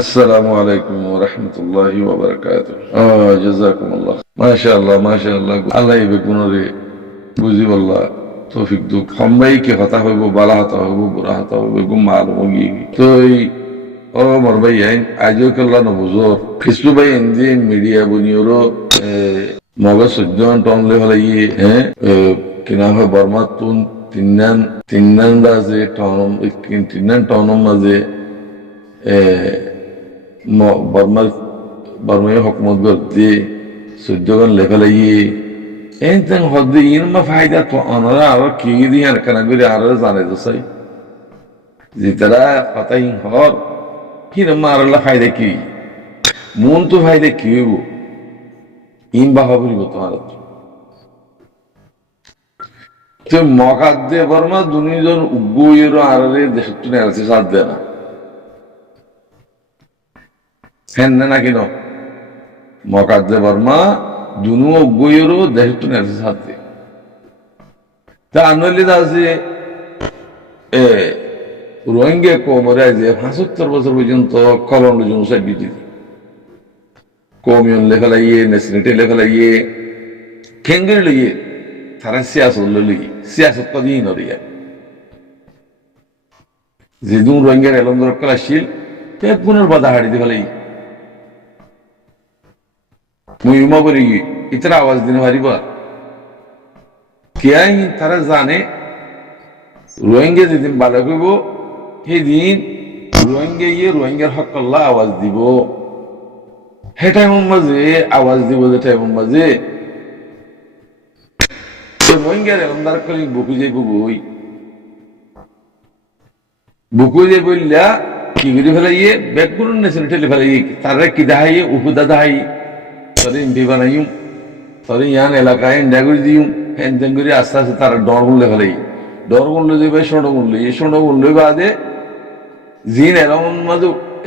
আসসালামু আলাইকুম ওয়া রাহমাতুল্লাহি ওয়া বারাকাতুহু। জাযাকুমুল্লাহ। মাশাআল্লাহ। আল্লাহ ইবে গুণরে বুঝি বল্লাহ তৌফিক দুক। সম্বাই কি হতা হইব, বালা হতা হইব, বুড়া হতা হইব, গুম মালুম হই। তো মোর ভাই আইন আজও কেল্লা নবুজো। ফেসবুক ভাই এনজি মিডিয়া বুনিয়রো মগজ সজ্জন টনলে হলে কিনা হয় বর্মা তুন তিন্নান বাজে টনম তিন্নান টনম মাঝে বর্মাই হকমত গর্দি সূর্যগণ লেফালাইয়ে এনতেন হদ্দি ইনমা ফায়দা তো অনরা আরো কি দিয়ে আর কানা করে আরো জানে তো সাই যে তারা কথাই হর কি না মারলা ফায়দা কি মন তো ফায়দা কি হইব ইন বা হবরিব তোমার তো মকাদ্দে বর্মা দুনিজন উগ্গইর আরে দেশত নেছে সাথ দেয় না হ্যাঁ না কেন মকাদ্দে বর্মা দুনু উগ্গইর দেশত নেছে সাথ দে তা আনলি আছে রোহিঙ্গা কোমরে যে ৭৫ বছর পর্যন্ত কলম জনসাই বিধি কমিউন লেখালাইয়ে নেশনেটে লেখালাইয়ে খেঙ্গের লইয়ে তারা সিয়াসত লইয়ে সিয়াসত কদিন নড়িয়া যেদিন রোহিঙ্গার এলন্দর কলাশীল তে পুনর বাধা হাড়ি ফেলাই মুহিমা বলি ইতরা আওয়াজ দিনে পারিবা কে তারা জানে রোহিঙ্গা যেদিন বাধা করব সেদিন রোহিঙ্গার হক আল্লাহ আওয়াজ দিব হে টাইমের মাঝে আওয়াজ দিব যে টাইমের মাঝে রোহিঙ্গার এলন্দার কলি বুকুই যে বললা কি করে ফেলাইয়ে ব্যাগগুলো নেছেন ঠেলে ফেলাইয়ে তারা কি দাহাইয়ে উপুদা দাহাই তরে এমপি বানাইম তরে ইয়ান এলাকায় ইন্ডা করে দিম হ্যান তেন করে আস্তে আস্তে তারা ডর গুনলে ফেলাই ডর গুনলে যে ভাই ষোঁড় গুনলে এই ষোঁড় গুনলে বাদে জিন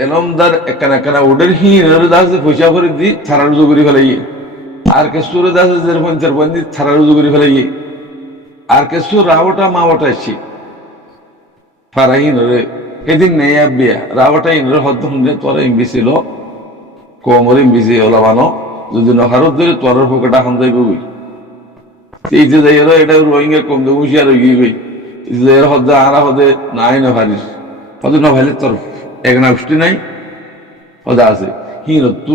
এলমদার একখানা ওডের হিনের দাসে পয়সা করে দি থারা রুজু করে ফেলাইয়ে আর কে সুরে দাসে যে পঞ্চার বন্দি থারা রুজু করে ফেলাইয়ে আর কে সুর রাওটা মাওটা এসে ফারাহিন রে এদিন নেই আবিয়া রাওটা ইনরে হদ্দ হুনলে তোরা ইম্বিছিল কোমর ইম্বিছি ওলাবানো যদি নখারত ধরে তোর ফুকটা খান যাইব বই এই যে যাই এটা রোহিঙ্গা কম দেবো হুঁশিয়ার হয়ে গিয়ে গই যে হদ্দে আরা হদে নাই না ভারিস হদে না ভাইলে তোর এক না উষ্টি নাই হদে আছে হিনত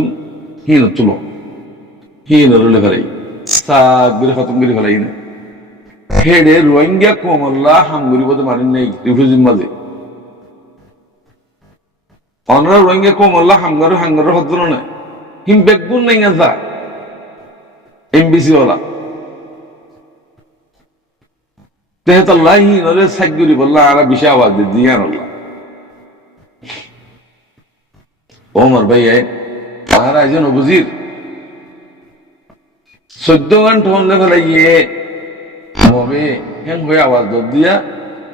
রলে ফেলাই সাক করে খতম করে ফেলাই না হেডে রোহিঙ্গা কমল্লা হামগুড়ি বলতে মারেন নেই রিফিউজির মাঝে অনরা রোহিঙ্গা কমল্লা হাঙ্গার হদ্দর না হিম বেগুন নাই যা এমবিসি ওলা তেহতাল্লাহ হিনরে সাইগুড়ি বললা আর বিশা আওয়াজ দিয়ে আনল্লা ওমর ভাই আর একজন অবুজির 14 ঘন্টা হলে ফেলাইয়ে হবে হেন হয়ে আওয়াজ দিয়া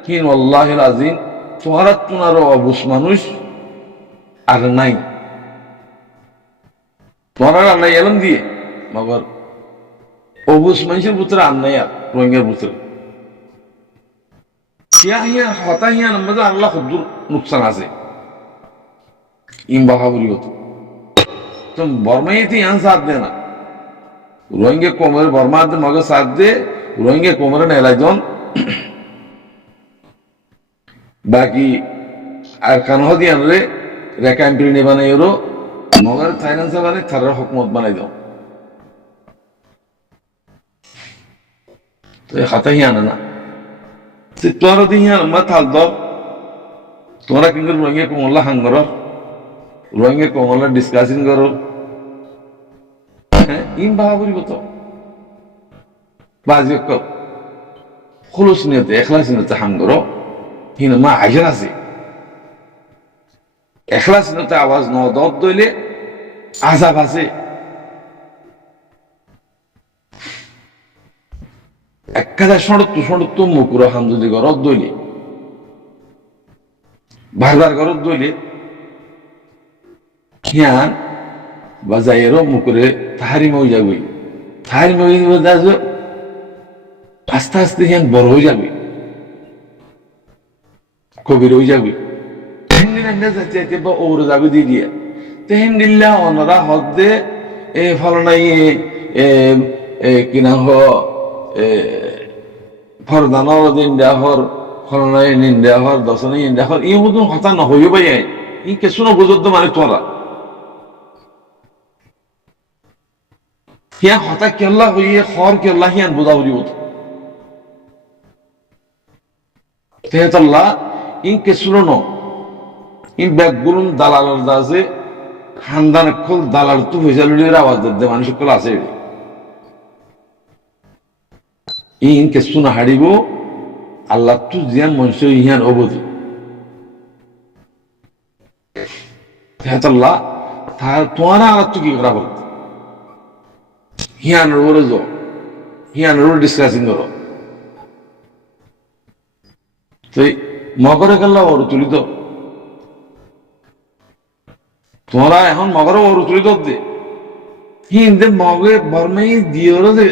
হিন আল্লাহিল আজিম তোমার অবুস মানুষ আর নাই তোমার আল্লাহ এলম দিয়ে মগর অবুস মানুষের পুত্র আর নাই আর রোহিঙ্গার পুত্র হতাহিয়ান মধ্যে আল্লাহ খুদ্দুর নুকসান আছে ইম্বা খাবরি হতো তো বর্মাইতে ইয়ান সাথ দে না রোহিঙ্গা কোমরে বর্মার মগে সাথ দে রোহিঙ্গা কোমরে নেলাইজন বাকি আর কানহদিয়ান রে রেখা এমপি বানাই ওরো মগের ফাইন্যান্সে বানাই থারার হকমত বানাই দাও তো হতাহিয়ান না তোরা দিহিয়ান মা থাল দর তোরা কিন্তু রোহিঙ্গা কোমল্লা হাঙ্গর রোহিঙ্গা কোমল্লা ডিসকাশন করো হ্যাঁ ইন ভাবা করিব তো বাজি খুলুস নিয়তে এখলাস নিয়তে হাঙ্গর হিন মা আইজার আছে এখলাস নিয়তে আওয়াজ ন দর দইলে আজাব আছে একাদা সড়ত্ব মুকুরা হাম যদি গরত দইলে বারবার গরত দইলে হিয়ান বা যাইয়েরও মুকুরে তাহারি মই যাবই তাহারি মই আস্তে আস্তে হিয়ান বড় হয়ে যাবে কবির হয়ে যাবে দিন এনে যাচ্ছে বা ওর যাবে দিয়ে দিয়ে তেহেন দিল্লা ওনারা হদ্দে এ ফলনাই কিনা হ ফরদানর দিন দেহর ফলনাই নিন দেহর দশনাই দেহর ই মতন কথা নহইও পাই ই কিছু নবুঝত মানে তোরা হিয়া হতা কেল্লা হইয়ে খর কেল্লা হিয়ান বুঝা বুঝিব তেহতাল্লাহ ইন কেসুলো ন ইন ব্যাগগুলুন দালালের দাসে খানদান খোল দালাল তু ফেসালুলির আওয়াজ দে মানুষ কল আছে ইন কেসু না হারিব আল্লাহ তু জিয়ান মনুষ্য ইহান অবধি তেহতাল্লাহ তার তোরা আর তু কি করা বল হিয়ান রোরে যো হিয়ান রোর ডিসকাসিং করো মগরে গেল ওর তুলিত তোমরা এখন মগরে ওর তুলিত দে হিন্দে মগে বর্মাই দিওর দে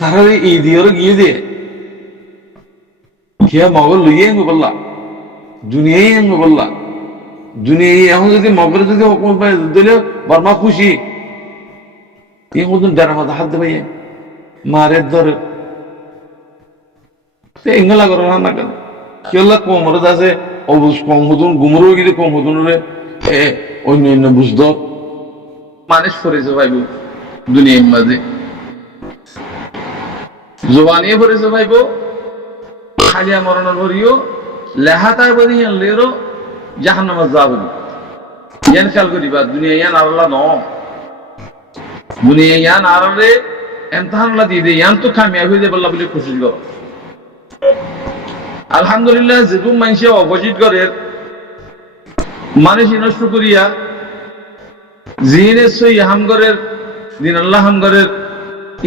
তারা এই দিওর গিয়ে দে কে মগর লইয়ে আনবো বললা দুনিয়াই আনবো বললা দুনিয়াই এখন যদি মগরে যদি দিলে বর্মা খুশি এই মতন ডানা মাথা হাত দেবে মারে ধরে এঙ্গলা করো না কেন কেলা কমরে আছে অবুজ কম হতুন গুমরও গিয়ে কম হতুন রে অন্য অন্য বুঝত মানুষ ফরেছে ভাইব দুনিয়ার মাঝে জবানিয়ে ফরেছে ভাইব খালিয়া মরণের ভরিও লেহাতায় বলি লেরো জাহান নামাজ যা বলি ইয়ান খেয়াল করিবা দুনিয়া ইয়ান আল্লাহ ন দুনিয়া ইয়ান আরে এমতাহান্লা দিয়ে দে ইয়ান তো কামিয়াবি হয়ে যাবে বলে খুশি করো আলহামদুলিল্লাহ যেটু মানুষে অপোজিট করে মানুষ নষ্ট করিয়া জিনে সই হামগরের দিন আল্লাহ হামগরের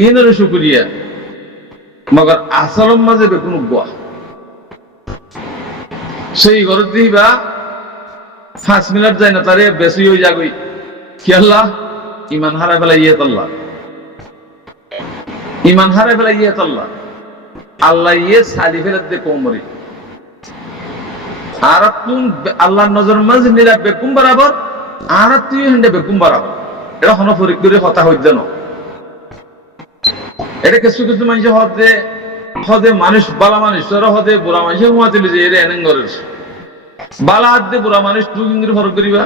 ইনের শুকরিয়া মগর আসলম মাঝে বেকুন গোয়া সেই ঘর দিবা 5 মিনিট যায় না তারে বেশি হয়ে যাগই কি আল্লাহ ইমান হারা ফেলা ইয়েত আল্লাহ ইমান হারা ফেলা ইয়েত আল্লাহ আল্লাহ ইয়ে সালি ফেরত দে কোমরে আর তুম আল্লাহর নজর মাঝে নিরা বেকুম বরাবর আর তুই হেন্ডে বেকুম বরাবর এটা হন ফরিক করে কথা হই জানো এটা কিছু কিছু মানুষ হদে হদে মানুষ বালা মানুষ তোরা হদে বুড়া মানুষের হুমাতিল যে এর এনেন গরের বালা হাত দে বুড়া মানুষ তুই কিন্তু ফরক করিবা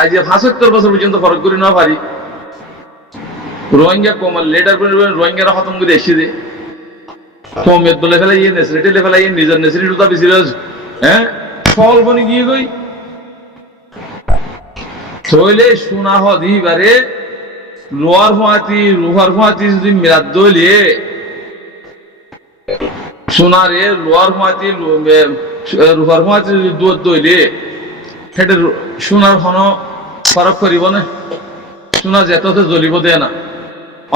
আজ 75 বছর পর্যন্ত ফরক করি না পারি রোহিঙ্গা কমাল লেটার করে রোহিঙ্গারা খতম করে এসে দে কমেত বলে ফেলাই ইয়ে নেসরিটি লে ফেলাই নিজের নেসরিটি তো বেশি হ্যাঁ ফল বনি গিয়ে গই থইলে সোনা হদিবারে লোয়ার ফুয়াতি রুহার ফুয়াতি যদি মিলাদ দইলে সোনারে লোয়ার ফুয়াতি রুহার ফুয়াতি যদি দুধ দইলে সেটা সোনার হন ফরক করিব না সোনা যেততে জ্বলিব দেয় না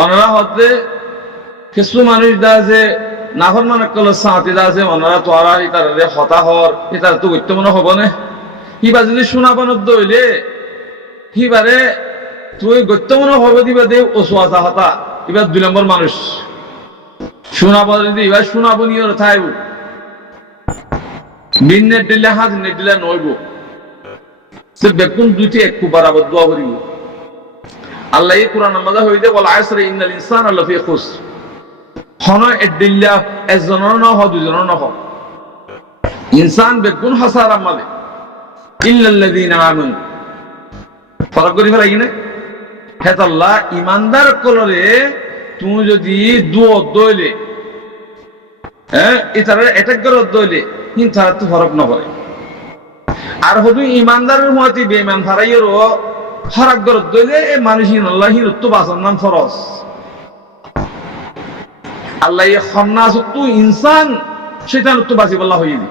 অনারা হতে কিছু মানুষ দা যে নাফর মানে কল সাঁতি দা আছে অনারা তোরা ইতার হতাহর ইতার তো গুরুত্বপূর্ণ হব না হিবা যদি সোনা বানত দইলে হিবারে তুই গুরুত্বপূর্ণ হবে দিবা দে ওসোয়াজা হতা এবার 2 নম্বর মানুষ শোনাব যদি এবার শোনাবো নিয়ে থাইব বিন নেট দিলে হাত নেট দিলে নইব সে বেকুন দুটি একটু বরাবর দোয়া করিব আল্লাহ এই কোরআন মাঝে হইতে বল আসরে ইন্নাল ইনসানা লাফি খুসর হন এদিল্লা একজনের ন হ দুজনের ন হ ইনসান বেকুন হাসারা মালে ইল্লাল্লাযিনা আমানু ফরক করি ফেলাই কিনে হেতাল্লাহ ইমানদার কলরে তুমি যদি দুও দইলে হ্যাঁ এটার অ্যাটাক করে দইলে কিন্তু তার তো ফরক না হয় আর হদু ইমানদারের মতে বেঈমান ফারাইয়েরও ফরক করে দইলে এই মানুষিন আল্লাহির তো বাঁচার নাম ফরজ আল্লাহ এই খান্নাস তো ইনসান শয়তান তো বাঁচি বলা হইয়ে দি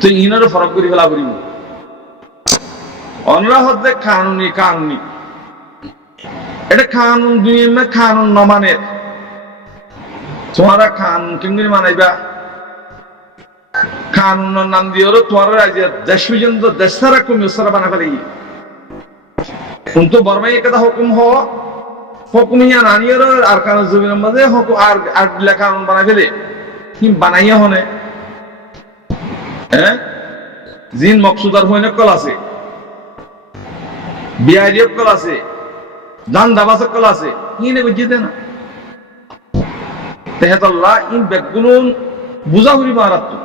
তো ইনারও ফরক করি ফেলা করিব অনরা হতে কানুনি কানুনি এটা কানুন দুনিয়া কানুন ন মানে তোমারা কানুন কেমনি মানাইবা কানুনের নাম দিয়ে তোমার দেশ পর্যন্ত দেশ সারা কমি সারা বানা ফেলে কিন্তু বর্মাই কথা হুকুম হওয়া হুকুমিয়া নানিয়ের আর কানুন জমিনের মাঝে আর কানুন বানাই ফেলে কি বানাইয়া হনে হ্যাঁ জিন মকসুদার হইনে কল আছে, বিআইডিএফ কল আছে, দান দাবাসক কল আছে, ইনে বুঝিতে না তেহাতাল্লাহ ইন বেগুনুন বুঝা হইব আরাত তো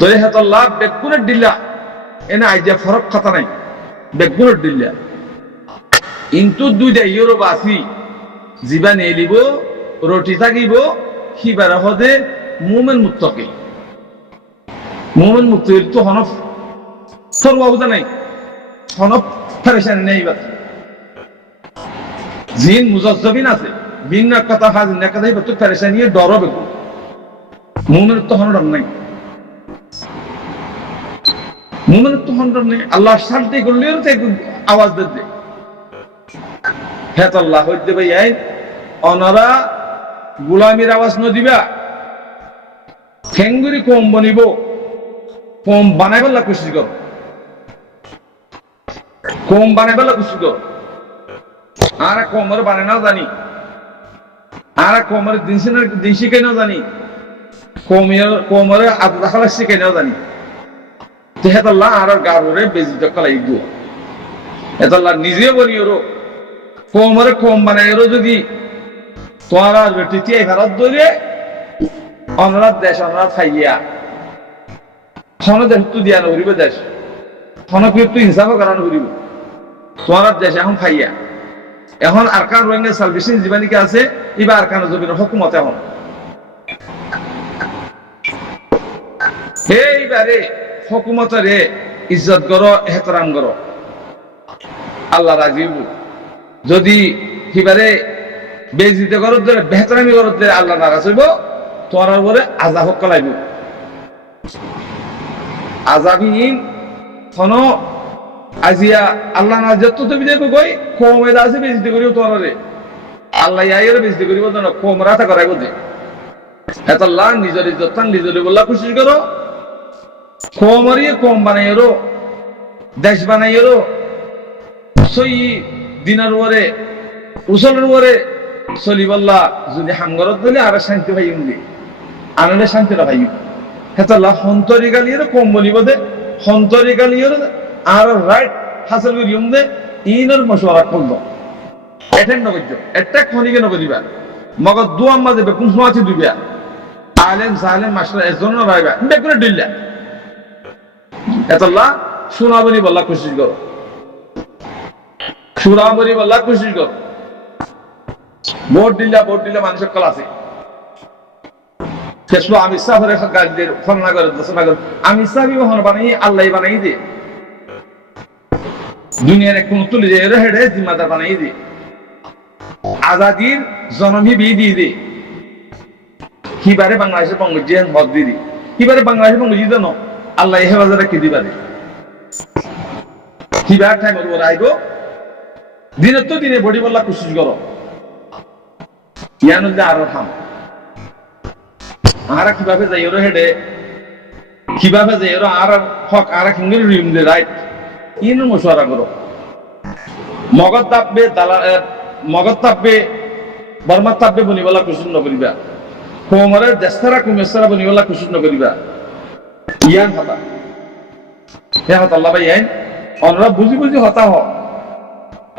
তেহাতাল্লাহ বেগুনের দিল্লা এনে আইজা ফরক কথা নাই বেগুনের দিল্লা কিন্তু দুইটা ইউরো বাসি জিবা নিয়ে লিব রটি থাকিব সিবাৰ হদে মুমেন মুক্তকে মুমেন মুক্ত তো হনফ সরবা বুঝা নাই হনফ ফেরেশানি নেই বাত জিন মুজাজ্জবিন আছে ভিন্ন কথা হাজির না কথাই তো ফেরেশানি ডরবে মুমেন তো হনডর নাই মুমেন তো হনডর নাই আল্লাহ শান্তি করলে তো আওয়াজ দে হেত আল্লাহ হইতে ভাই আই অনারা গোলামির আওয়াজ ন দিবা ঠেঙ্গুরি কম বনিব কম বানাইবার কোশিশ কর কম বানাইবার কোশিশ কর আর কমর বানাই না জানি আর কমর দিন শিখাই না জানি কমরে আদা খালা শিখাই না জানি তেহাতাল্লাহ আর গারুরে বেজি দখলাই দিও এতাল্লাহ নিজে বলি ওরো কমরে কম বানাই ওরো যদি তোমার আর বেটিতে ভারত ধরে অনরাত দেশ অনরাত খাইয়া হন দেশ তো দিয়া নকরিব দেশ হনকে একটু হিসাব করানো করিব তোমার দেশ এখন খাইয়া এখন আরকান রোহিঙ্গা সার্ভিসিং জীবানিকা আছে এবার আরকান জমিনের হুকুমত এখন এইবারে হুকুমতরে ইজ্জত করো এহতরাম করো আল্লাহ রাজি যদি সিবারে বেজিতে করত ধরে বেহতরামি করত ধরে আল্লাহ নারাজ হইব তোমার উপরে আযাব কলাইব আযাবিন কোনো আজিয়া আল্লাহ না যত তো বিদে কই কমে আছে বেজিতে করিও তোমারে আল্লাহ ইয়াইরে বেজিতে করিব না কমরাতা করাইব দে এত আল্লাহ নিজের ইজ্জত নিজের বল্লা কোশিশ করো কমরি কম বানাইরো দেশ বানাইরো সই দিনের উপরে উসলের উপরে চলিবাল্লা যদি হাঙ্গরত দিলে আর শান্তি ভাই উনি আনলে শান্তিটা ভাই হেতাল্লাহ হন্তরি গালিয়ে কম বলিব দে হন্তরি গালিয়ে আর রাইট হাসিল করি দে ইনর মশওয়ারা করল এটেন্ড নকর্য একটা খনিকে নকরিবা মগর দুয়াম মাঝে বেকুম সোয়াছি দুইবা আলেম সালেম মাস্টার এজন রাইবা বেকুনে দিল্লা হেতাল্লাহ শোনাবনি বল্লা কোশিশ করো সুরাবনি বল্লা কোশিশ করো ভোট দিলা মানুষের কল আছে ফেসলো আমি সাফরে গাড়িদের ফলনা করে দোষনা করে আমি সাবি হন বানাই আল্লাহ বানাই দে দুনিয়ার কোন তুলে যে হেডে জিম্মাদার বানাই দে আজাদির জনমী বিয়ে দিয়ে দে কিবারে বাংলাদেশের বঙ্গজি মত দিয়ে দি কিবারে বাংলাদেশের বঙ্গজি জানো আল্লাহ হেফাজতে কি দিবারে কিবার টাইম ওরা আইব দিনের তো দিনে বডি বল্লা কোশিশ করো ইয়ানুল্লে আরো হাম আরা কিভাবে যাই ওর হেডে কিভাবে যাই ওর আর হক আরা কিঙ্গের রিম দে রাইট ইনু মশওয়ারা করো মগজ তাপবে বর্মা তাপবে বনিবলা কুসুন নকরিবা কোমরে দেশতারা কুমেসরা বনিবলা কুসুন নকরিবা ইয়ান হতা হে হতা আল্লাহ ভাই আইন অনরা বুঝি হতা হ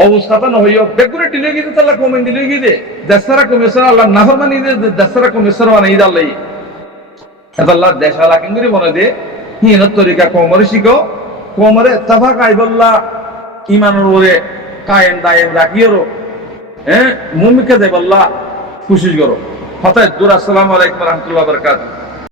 অবস্থাটা নহইও বেগুরে দিলে গিয়ে আল্লাহ কমেন দিলে গিয়ে দেশতারা কুমেসরা আল্লাহ নাফরমানি দে দেশতারা কুমেসরা বানাই দে আল্লাহ এত আল্লাহ দেশ আলা কিঙ্গরি বনে দে হিনত তরিকা কোমরে শিখো কোমরে তাফাক আইবল্লাহ ইমানের ওরে কায়েম দায়েম রাখিও হ্যাঁ মুমিকে দেবল্লাহ কোশিশ করো হতায় দুর আসসালামু আলাইকুম ওয়া রাহমাতুল্লাহি ওয়া বারাকাতুহু।